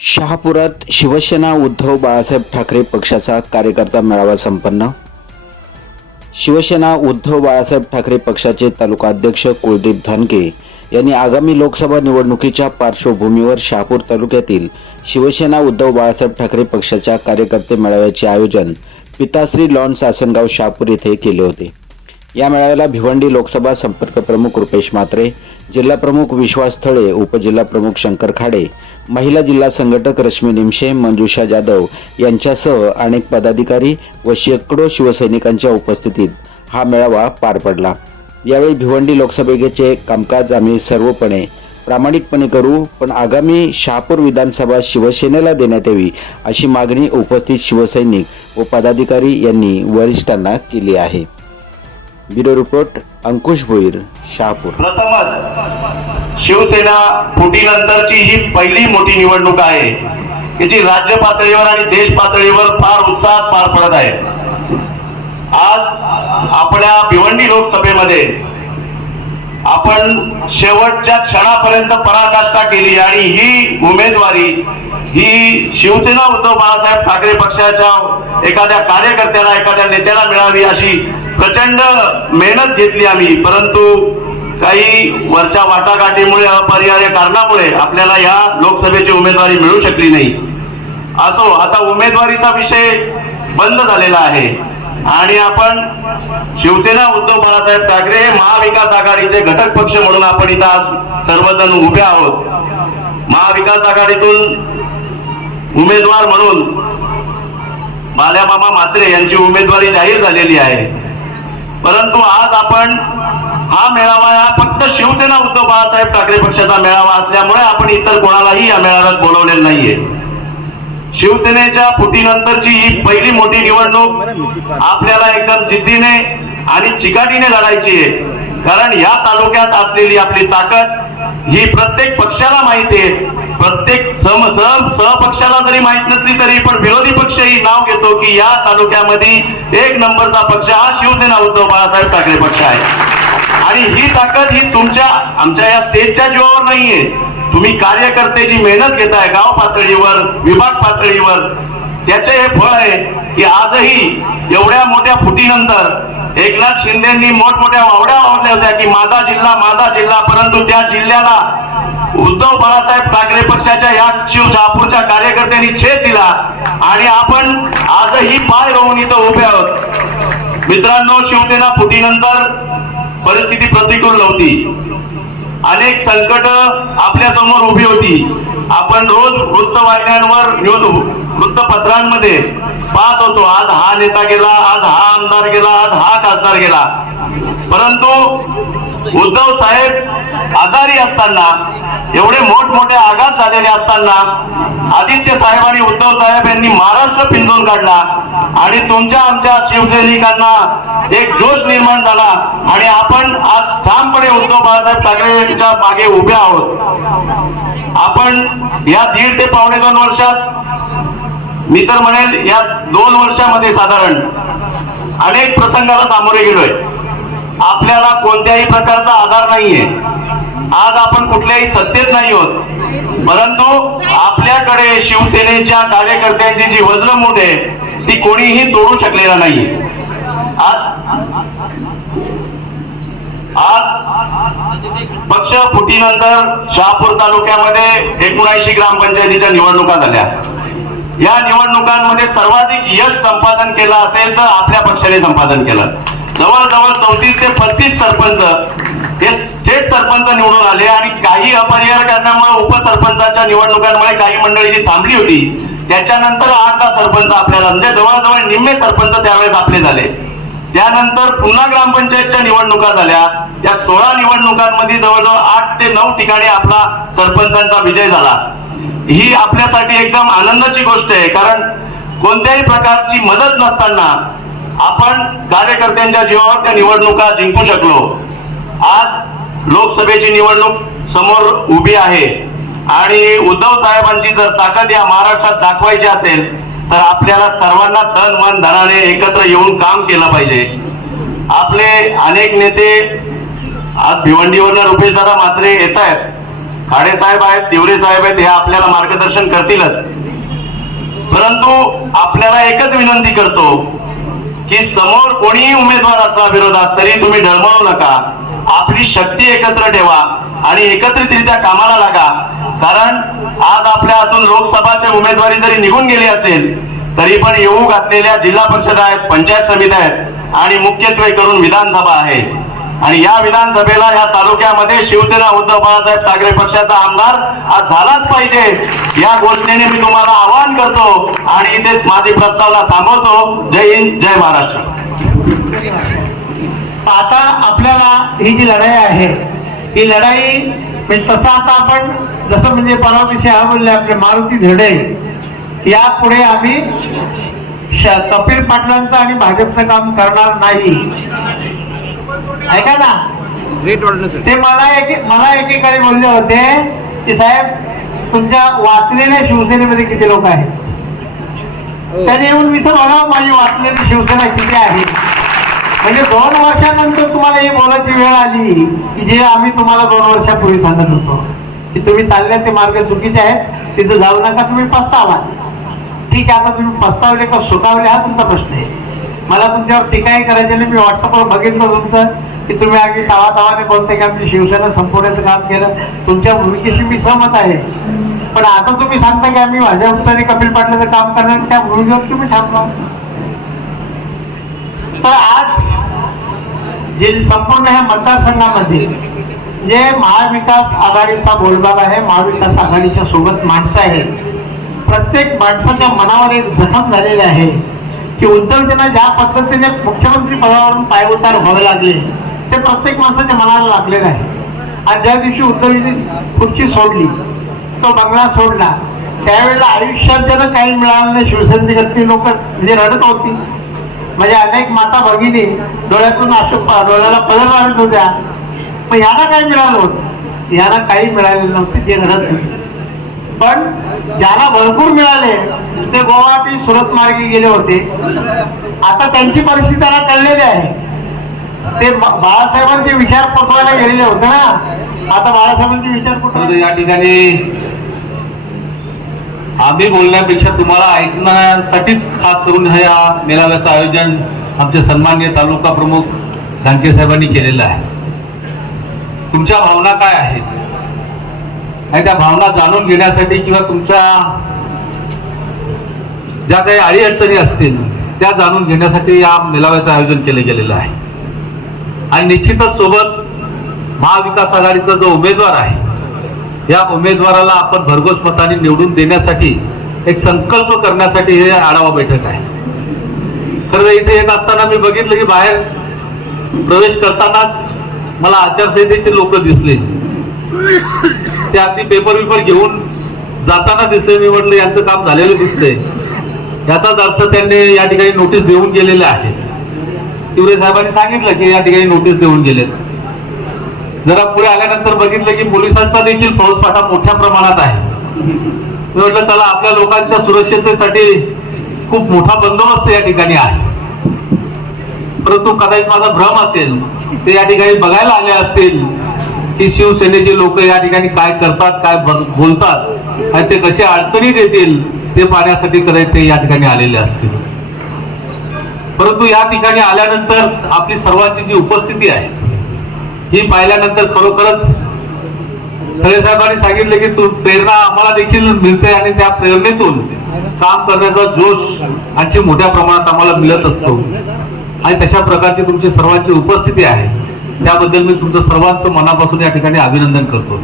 शहापुरात शिवसेना उद्धव बाळासाहेब ठाकरे पक्षाचा कार्यकर्ता मेळावा संपन्न. शिवसेना उद्धव बाळासाहेब ठाकरे पक्षाचे तालुका अध्यक्ष कुलदीप धनके यांनी आगामी लोकसभा निवडणुकीच्या पार्श्वभूमीवर शहापूर तालुक्यातील शिवसेना उद्धव बाळासाहेब ठाकरे पक्षाच्या कार्यकर्ते मेळाव्याचे आयोजन पिताश्री लॉन सासनगाव शहापूर येथे केले होते. या मेळाव्याला भिवंडी लोकसभा संपर्क प्रमुख रुपेश म्हात्रे जिल्हा प्रमुख विश्वास थळे उपजिल्हा प्रमुख शंकर खाडे महिला जिल्हा संघटक रश्मी निमशे मंजुषा जाधव यांच्यासह अनेक पदाधिकारी व शेकडो शिवसैनिकांच्या उपस्थितीत हा मेळावा पार पडला. यावेळी भिवंडी लोकसभेचे कामकाज आम्ही सर्वपणे प्रामाणिकपणे करू पण आगामी शहापूर विधानसभा शिवसेनेला देण्यात यावी अशी मागणी उपस्थित शिवसैनिक व पदाधिकारी यांनी वरिष्ठांना केली आहे. Bureau report Ankush Bhoir Shahapur. प्रथमच शिवसेना फुटीनंतरची ही पहिली मोठी निवडणूक आहे. की जी राज्य पातळीवर आणि देश पातळीवर फार उत्साहात पार पडत आहे. आज आपल्या भिवंडी लोकसभेमध्ये आपण शेवटच्या क्षणापर्यंत पराकाष्ठा केली आणि ही उमेदवारी ही शिवसेना उद्धव बाळासाहेब ठाकरे पक्षाच्या एखाद्या कार्यकर्त्याला एखाद्या नेत्याला मिळावी अशी प्रचंड मेहनत घेतली आम्ही परंतु काही वरच्या वाटाघाटीमुळे अपरिहार्य कारणामुळे आपल्याला या लोकसभेची उमेदवारी मिळू शकली नाही. असो आता उमेदवारीचा विषय बंद झालेला आहे. आणि आपण शिवसेना उद्धव बाळासाहेब ठाकरे हे महाविकास आघाडीचे घटक पक्ष म्हणून आपण इथं आज सर्वजण उभे आहोत. महाविकास आघाडीतून उमेदवार म्हणून बाल्यामामा म्हात्रे यांची उमेदवारी जाहीर झालेली आहे. परंतु आज आपण हा मेळावा हा फक्त शिवसेना उद्धव बाळासाहेब ठाकरे पक्षाचा मेळावा असल्यामुळे आपण इतर कोणालाही या मेळाव्यात बोलवलेलं नाहीये. शिवसेनेच्या फुटीनंतरची ही पहिली मोठी निवडणूक आपल्याला एकदम जिद्दीने आणि चिकाटीने लढायची आहे. कारण या तालुक्यात असलेली आपली ताकद ही प्रत्येक पक्षाला माहिती आहे. प्रत्येक सम सहपक्षाला जरी माहीत नसली तरी पण विरोधी पक्षही नाव घेतो की या तालुक्यामध्ये एक नंबरचा पक्ष हा शिवसेना उद्धव बाळासाहेब ठाकरे पक्ष आहे. आणि ही ताकद ही तुमच्या आमच्या या स्टेजच्या जीवावर नाहीये. तुम्ही कार्यकर्ते जी मेहनत घेताय गाव पातळीवर विभाग पातळीवर त्याचे हे फळ आहे की आजही एवढ्या मोठ्या फुटीनंतर एकनाथ शिंदेनी मोठमोठ्या वावड्या वावल्या होत्या की माझा जिल्हा माझा जिल्हा परंतु त्या जिल्ह्याला उद्धव बाळासाहेब ठाकरे पक्षाच्या या शिवशहापूरच्या कार्यकर्त्यांनी छेद दिला. आणि आपण आजही पाय रोवून इथं उभे आहोत. मित्रांनो शिवसेना फुटीनंतर परिस्थिती प्रतिकूल नव्हती. अनेक संकट आपल्यासमोर उभी होती. आपण रोज वृत्तवाहिन्यांवर न्यूज वृत्तपत्रांमध्ये पाहत होतो आज हा नेता गेला आज हा आमदार गेला गेला. परंतु उद्धव साहेब आजारी असताना एवढे मोठमोठे आघात झालेले असताना आदित्य साहेब आणि उद्धव साहेब यांनी महाराष्ट्र पिंजून काढला आणि तुमच्या आमच्या शिवसैनिकांना एक जोश निर्माण झाला आणि आपण आज ठामपणे उद्धव बाळासाहेब ठाकरे यांच्या मागे उभे आहोत. आपण या दीड ते पावणे दोन वर्षात मी तर म्हणेल या दोन वर्षामध्ये साधारण अनेक प्रसंगाला सामोरे गेलोय. आपल्याला कोणत्याही प्रकारचा आधार नाहीये. आज आपण कुठल्याही सत्तेत नाही होत परंतु आपल्याकडे शिवसेनेच्या कार्यकर्त्यांची जी वज्रमूठ आहे ती कोणीही तोडू शकलेला नाही आज आज पक्ष फुटीनंतर शहापूर तालुक्यामध्ये एकोणऐंशी ग्रामपंचायतीच्या निवडणुका झाल्या. या निवडणुकांमध्ये सर्वाधिक यश संपादन केलं असेल तर आपल्या पक्षाने संपादन केलं. जवळजवळ चौतीस ते पस्तीस सरपंच हे थेट सरपंच निवडून आले आणि काही अपरिहार कारणामुळे उपसरपंचाच्या निवडणुकांमुळे काही मंडळी जी थांबली होती त्याच्यानंतर आठ दहा सरपंच आपल्याला म्हणजे जवळजवळ निम्मे सरपंच त्यावेळेस आपले झाले. त्यानंतर पुन्हा ग्रामपंचायतच्या निवडणुका झाल्या. त्या सोळा निवडणुकांमध्ये जवळजवळ आठ ते नऊ ठिकाणी आपला सरपंचांचा विजय झाला. ही आपल्यासाठी एकदम आनंदाची गोष्ट आहे. कारण कोणत्याही प्रकारची मदत नसताना आपण कार्यकर्त्यांच्या जीवावर त्या निवडणुका जिंकू शकलो. आज लोकसभेची निवडणूक समोर उभी आहे. आणि उद्धव साहेबांची जर ताकद या महाराष्ट्रात दाखवायची असेल तर आपल्याला सर्वांना तन मन धनाने एकत्र येऊन काम केलं पाहिजे. आपले अनेक नेते आज भिवंडीवरनं रुपेश दादा मात्रे येत आहेत खाडे साहेब आहेत तिवरे साहेब आहेत हे आपल्याला मार्गदर्शन करतीलच. परंतु आपल्याला एकच विनंती करतो की समोर कोणीही उमेदवार असला विरोधात तरी तुम्ही ढळमळू नका. आपली शक्ती एकत्र ठेवा आणि एकत्रितरित्या कामाला लागा. कारण आज आपल्या हातून लोकसभाचे उमेदवारी जरी निघून गेली असेल तरी पण येऊ घातलेल्या जिल्हा परिषद आहेत पंचायत समित्या आहेत आणि मुख्यत्वे करून विधानसभा आहे. आणि या विधानसभेला या तालुक्यामध्ये शिवसेना उद्धव बाळासाहेब ठाकरे पक्षाचा आमदार आज झालाच पाहिजे. या गोष्टीने मी तुम्हाला आवाहन करतो आणि इथे माझी प्रस्तावना थांबवतो. जय हिंद जय महाराष्ट्र. आता आपल्याला ही जी लढाई आहे ही लढाई म्हणजे तसं आता आपण जसं म्हणजे परवा दिवशी हा बोलले आपले मारुती झेडे यापुढे आम्ही श- कपिल पाटलांचं आणि भाजपचं काम करणार नाही. ऐका ना? ते मला एक मला एकेकाळी बोलले होते की साहेब तुमच्या वाचलेल्या शिवसेनेमध्ये किती लोक आहेत? त्याने येऊन इथं बघा माझी वाचलेली शिवसेना किती आहे? म्हणजे दोन वर्षानंतर तुम्हाला ही बोलायची वेळ आली की जे आम्ही तुम्हाला दोन वर्षापूर्वी सांगत होतो की तुम्ही चालले ते मार्ग चुकीचे आहेत तिथं जाऊ नका तुम्ही पस्तावा. ठीक आहे आता तुम्ही पस्तावले का सुकावले हा तुमचा प्रश्न आहे. मला तुमच्यावर टीकाही करायची नाही मी व्हॉट्सअपवर बघितलं तुमचं. की तुम्ही अगदी तावा तावाने बोलताय की आमची शिवसेना संपवण्याचं काम केलं. तुमच्या भूमिकेशी मी सहमत आहे. पण आता तुम्ही सांगता की आम्ही भाजपचं आणि कपिल पाटलाचं काम करणार त्या भूमिकेवर तुम्ही थांबला तर आज जे संपूर्ण ह्या मतदारसंघामध्ये जे महाविकास आघाडीचा बोलबाला आहे महाविकास आघाडीच्या सोबत माणसं आहेत प्रत्येक माणसाच्या मनावर एक जखम झालेली आहे की उद्धवजींना ज्या पद्धतीने मुख्यमंत्री पदावरून पायउतार व्हावे लागले ते प्रत्येक माणसाच्या मनाला लागलेलं आहे. आणि ज्या दिवशी उद्धवजींनी खुर्ची सोडली तो बंगला सोडला त्यावेळेला आयुष्यात ज्याला काही मिळालं नाही शिवसेनेकडची लोक म्हणजे रडत होती. म्हणजे अनेक माता भगिनी डोळ्यातून अशोक डोळ्याला पदर वाढत होत्या. पण यांना काय मिळालं होतं. यांना काही मिळालेलं नव्हतं जे रडत होते. पण ज्याला भरपूर मिळाले ते गुवाहाटी सुरत मार्गे गेले होते. आता त्यांची परिस्थिती त्यांना कळलेली आहे. ते बाळासाहेबांचे विचार पोचवायला गेलेले होते ना. आता बाळासाहेबांचे विचार पोचवायला या ठिकाणी आम्ही बोलण्यापेक्षा तुम्हाला ऐकण्यासाठीच खास करून हे या मेळाव्याचं आयोजन आमचे सन्मान्य तालुका प्रमुख धानके साहेबांनी केलेलं आहे. तुमच्या भावना काय आहेत? आणि त्या भावना जाणून घेण्यासाठी किंवा तुमच्या ज्या काही अडीअडचणी असतील त्या जाणून घेण्यासाठी या मेळाव्याचं आयोजन केलं गेलेलं आहे. आणि निश्चितच सोबत महाविकास आघाडीचा जो उमेदवार आहे या उमेदवाराला आपण भरघोस मताने निवडून देण्यासाठी एक संकल्प करण्यासाठी हे आढावा बैठक आहे. खरं तर इथे येत असताना मी बघितलं की बाहेर प्रवेश करतानाच मला आचारसंहितेचे लोक दिसले. ते अगदी पेपर विपर घेऊन जाताना दिसले मी म्हटलं यांचं काम झालेलं दिसतंय. याचाच अर्थ त्यांनी या ठिकाणी नोटीस देऊन गेलेले आहे तिवरे साहेबांनी सांगितलं की या ठिकाणी नोटीस देऊन गेलेत. जरा पुढे आल्यानंतर बघितलं की पोलिसांचा देखील फौजफाटा मोठ्या प्रमाणात आहे. मी म्हटलं चला आपल्या लोकांच्या सुरक्षिततेसाठी खूप मोठा बंदोबस्त या ठिकाणी आहे. परंतु कदाचित माझा भ्रम असेल ते या ठिकाणी बघायला आले असतील की शिवसेनेचे लोक या ठिकाणी काय करतात काय बोलतात आणि ते कसे अडचणी देतील ते पाहण्यासाठी कदाचित ते या ठिकाणी आलेले असतील. परंतु या ठिकाणी आल्यानंतर आपली सर्वांची जी उपस्थिती आहे ही पाहिल्यानंतर खरोखरच खरे साहेबांनी सांगितले की तू प्रेरणा आम्हाला देखील मिळते आणि त्या प्रेरणेतून काम करण्याचा जोश आणखी मोठ्या प्रमाणात आम्हाला मिळत असतो. आणि तशा प्रकारची तुमची सर्वांची उपस्थिती आहे. त्याबद्दल मी तुमचं सर्वांचं मनापासून या ठिकाणी अभिनंदन करतो.